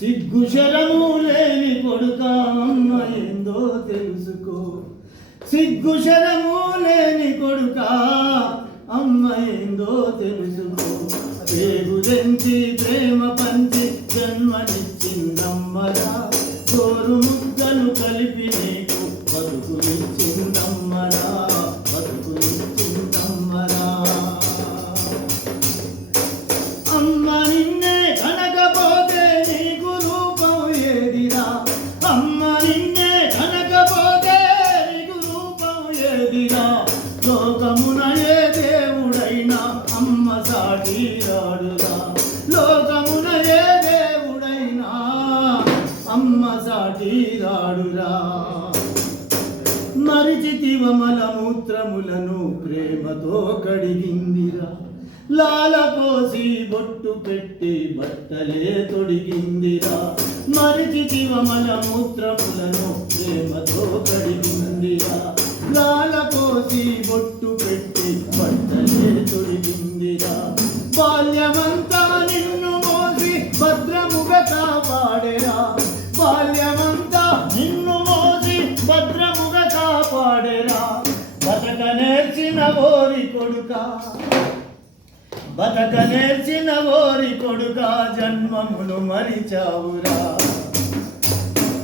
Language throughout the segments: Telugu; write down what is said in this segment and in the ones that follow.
సిగ్గు శరము లేని కొడుక అమ్మ ఏందో తెలుసుకో. సిగ్గు శరము లేని కొడుక అమ్మ ఏందో తెలుసుకో. పేగు తెంచి ప్రేమ పంచి జన్మనిచ్చిందమ్మరా. గోరు ముద్దలు కలిపి ఏదిరా లోకమున ఏ దేవుడైనా అమ్మ సాటి రాడురా లోకమున ఏ దేవుడైనా అమ్మ సాటి రాడురా మరిచితివ మలమూత్రములను ప్రేమతో కడిగిందిరా. లాల కోసి బొట్టు పెట్టి బట్టలే తొడిగిందిరా. మరిచితివ మలమూత్రములను కొడుక. బతక నేర్చిన ఓరి కొడుక జన్మములు మరిచావురా.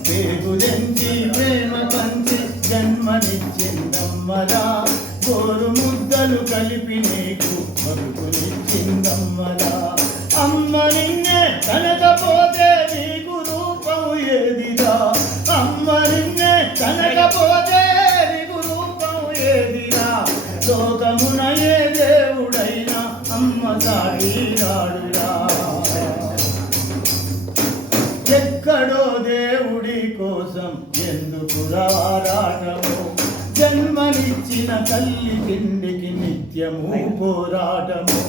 పేగులెంచి ప్రేమ పంచి జన్మనిచ్చిందమ్మరా. గోరు ముద్దలు కలిపి నీకు బతుకునిచ్చిందమ్మరా. అమ్మ నిన్నే కనకపోతే నీకు రూపము ఏదిరా? అమ్మ నిన్నే కనకపోతే నీకు రూపము ఏదిరా? లోకమున రారాటము జన్మనిచ్చిన తల్లి తిండికి నిత్యము పోరాటము.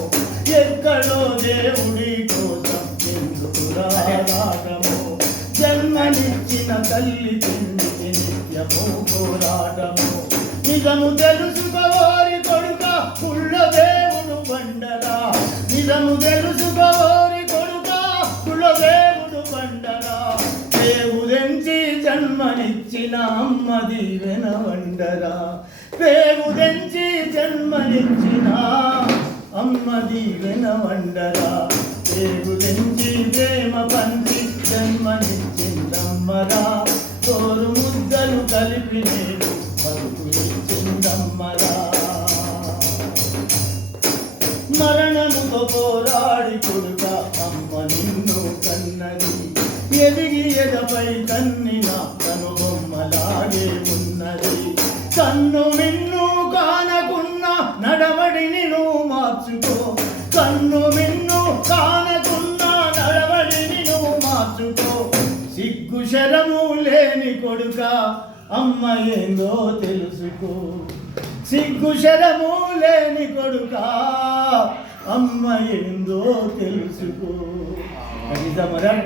ఎక్కడో దేవుడి కోసం ఎందుకు రారాటము? జన్మనిచ్చిన తల్లి తిండికి నిత్యము పోరాటము. నిజము తెలుసుకోరి కొడుక పుల్ల దేవుడు బండరా. నిజము తెలుసు జన్మనిచ్చిన అమ్మ దీవెన వండరా దేవుదెంచి జన్మనిచ్చిన అమ్మ దీవెన వండరా దేవుదెంచి ప్రేమ పంచి జన్మనిచ్చిందమ్మరా తోరు ముద్దలు కలిపి నేను పలుకునిచ్చిందమ్మరా మరణముతో పోరాడి కొడుక అమ్మ నిన్ను కన్నది ఎదిగి ఎదపై కన్ను మిన్ను కానకున్న నడవడిని నువ్వు మార్చుకో. కన్ను మిన్ను కానకున్న నడవడిని నువ్వు మార్చుకో. సిగ్గు శరము లేని కొడుక అమ్మ ఏందో తెలుసుకో. సిగ్గు శరము లేని కొడుక అమ్మ ఏందో తెలుసుకో. అది సమర